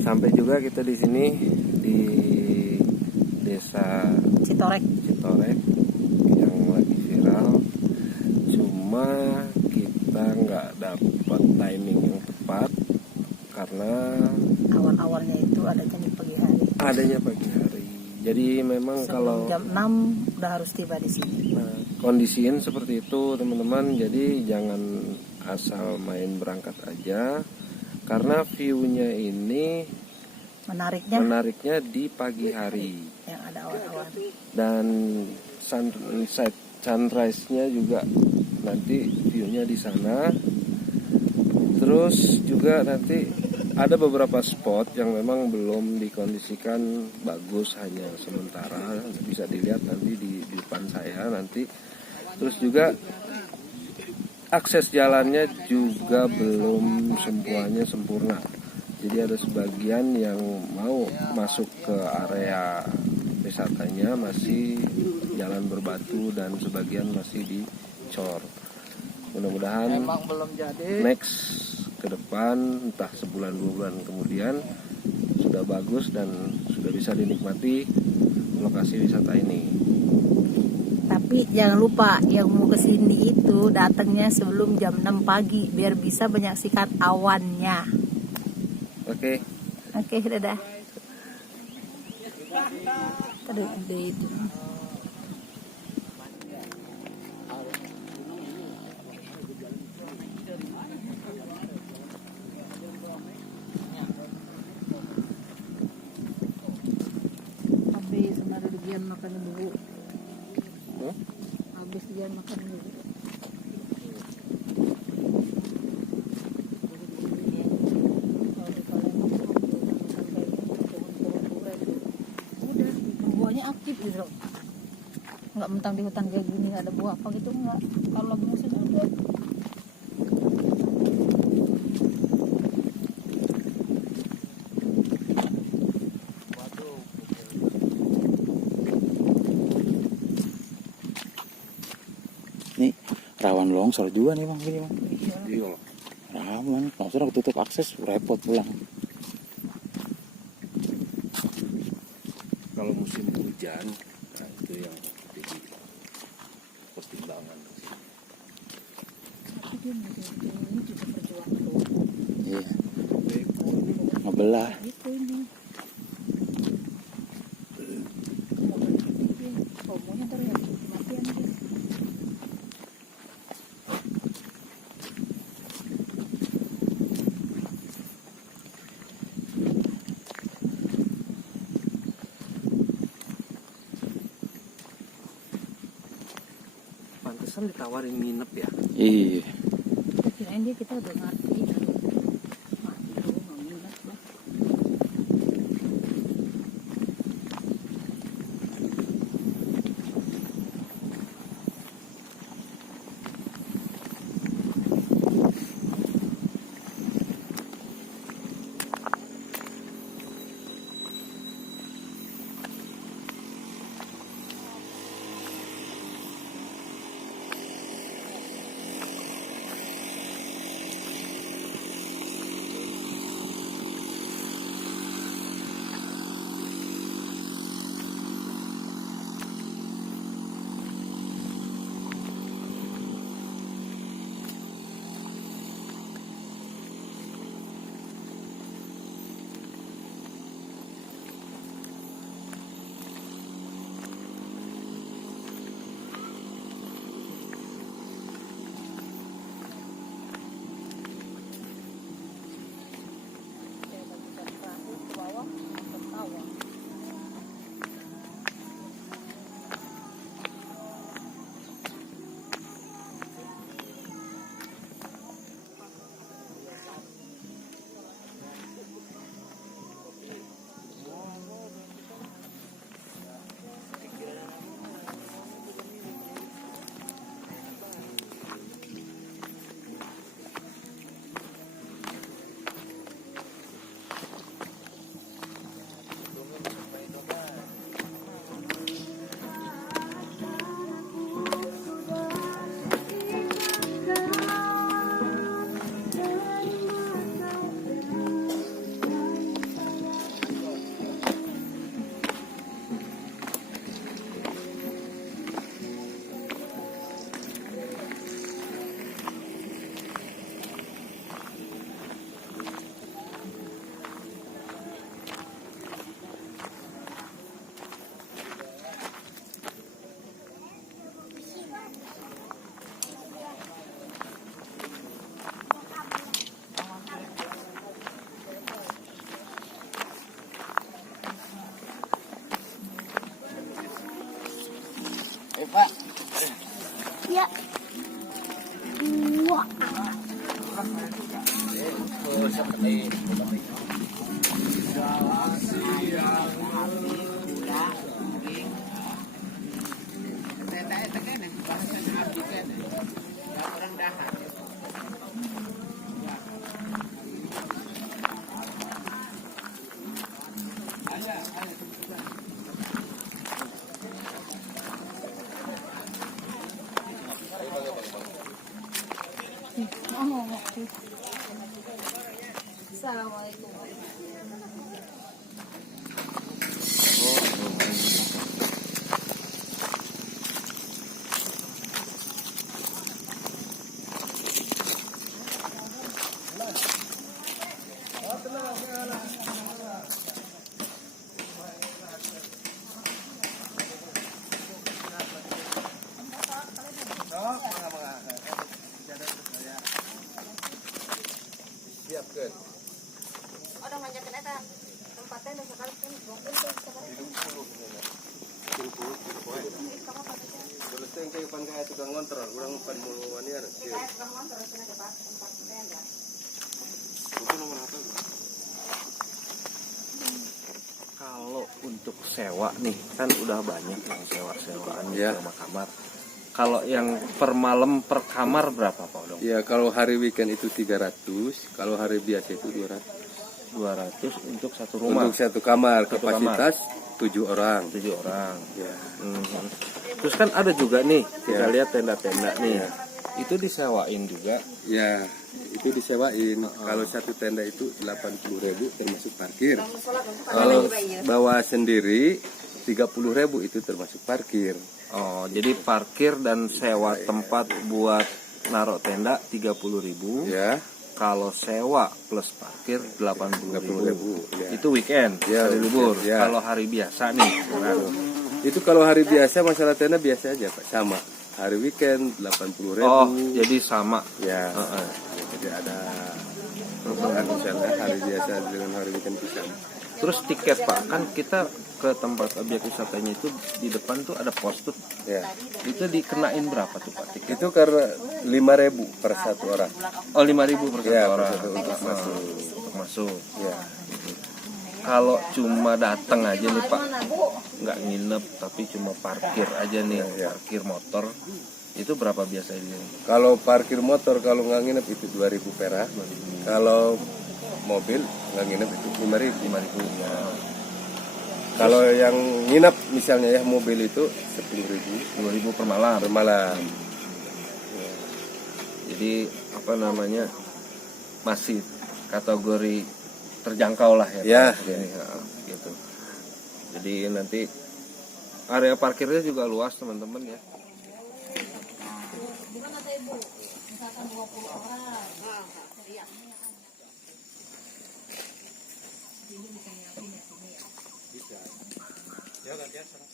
Sampai juga kita di sini di desa Citorek yang lagi viral. Cuma kita nggak dapat timing yang tepat karena awalnya itu adanya di pagi hari. Jadi memang Sebelum kalau jam 6 udah harus tiba di sini. kondisiin seperti itu teman-teman, jadi jangan asal main berangkat aja karena view-nya ini menariknya di pagi hari yang ada awan-awan dan sunrise-nya juga nanti view-nya di sana. Terus juga nanti ada beberapa spot yang memang belum dikondisikan bagus, hanya sementara, bisa dilihat nanti di depan saya nanti. Terus juga akses jalannya juga belum semuanya sempurna. Jadi ada sebagian yang mau masuk ke area wisatanya masih jalan berbatu dan sebagian masih dicor. Mudah-mudahan next ke depan, entah sebulan 2 bulan kemudian sudah bagus dan sudah bisa dinikmati lokasi wisata ini. Tapi jangan lupa yang mau kesini itu datangnya sebelum jam 6 pagi biar bisa menyaksikan awannya. Oke, dadah. Aduh, ada itu. Habis ada bagian makan dulu. Habis dia makan dulu. Udah, buahnya aktif gitu. Nggak mentang di hutan kayak gini nggak ada buah apa gitu, nggak. Kalau lagi musim hujan. Nih rawan longsor juga nih bang, ini bang. iya. Rawan, longsor tutup akses, repot pulang. Kalau musim hujan, nah itu yang jadi pertimbangan. Ini juga perjuangan loh. Iya. Ngebelah. Itu ini. Komonya ntar ya matian dia. Pantesan ditawarin nginep ya. Iya. Kirain dia kita udah mati. Mati loh, nggak minat lah. Siap kan? Orang ngajakin eta tempatnya udah sekali kan mungkin tuh sekali. Terus yang kayak pangkai tukang ngontrol, kurang 40 waniar. Tukang motor sini ada tempat tenda. Kalau untuk sewa nih kan udah banyak yang sewa-sewaan Ya. sama kamar. Kalau yang per malam per kamar berapa Pak Dong? Ya, kalau hari weekend itu 300, kalau hari biasa itu 200. 200 untuk satu rumah. Untuk satu kamar, Satu kapasitas 7 orang. 7 orang. Ya. Mhm. Terus kan ada juga nih, kita Ya. lihat tenda-tenda nih. Itu disewain juga. Ya, itu disewain. Kalau satu tenda itu 80.000 termasuk parkir. Kalau bawa sendiri 30.000 itu termasuk parkir. Oh, jadi parkir dan sewa tempat buat naruh tenda 30.000. Ya, Kalau sewa plus parkir 80.000. 80.000. Ya. Itu weekend, Ya, hari libur. weekend, ya. Kalau hari biasa nih, nah, Itu kalau hari biasa masalah tenda biasa aja Pak, sama. Hari weekend 80.000. oh jadi sama. Ya. Heeh. Jadi ada perubahan misalnya hari biasa dengan hari weekend itu sama. Terus tiket Pak, kan kita ke tempat objek wisatanya itu di depan tuh ada pos tuh. Ya. Itu dikenain berapa tuh Pak tiket? Itu karena 5.000 per satu orang. Oh 5.000 per satu Ya, per orang. satu untuk masuk. Untuk masuk. Ya. Kalau cuma datang aja nih Pak, nggak nginep tapi cuma parkir aja nih, Ya. parkir motor. Itu berapa biasanya? Kalau parkir motor kalau nggak nginep itu 2.000 perak. Kalau mobil nggak nginep itu 5.000. 5.000 ya. Kalau yang nginep misalnya ya mobil itu 10.000 2.000 per malam. per malam. Jadi apa namanya, masih kategori terjangkau lah ya. Ya. Pak, ini, gitu. Jadi nanti area parkirnya juga luas teman-teman ya. Gimana tuh Ibu? Misalkan 20 orang. Ini bisa nyiapin ya sini ya. Bisa. Ya, gantian sama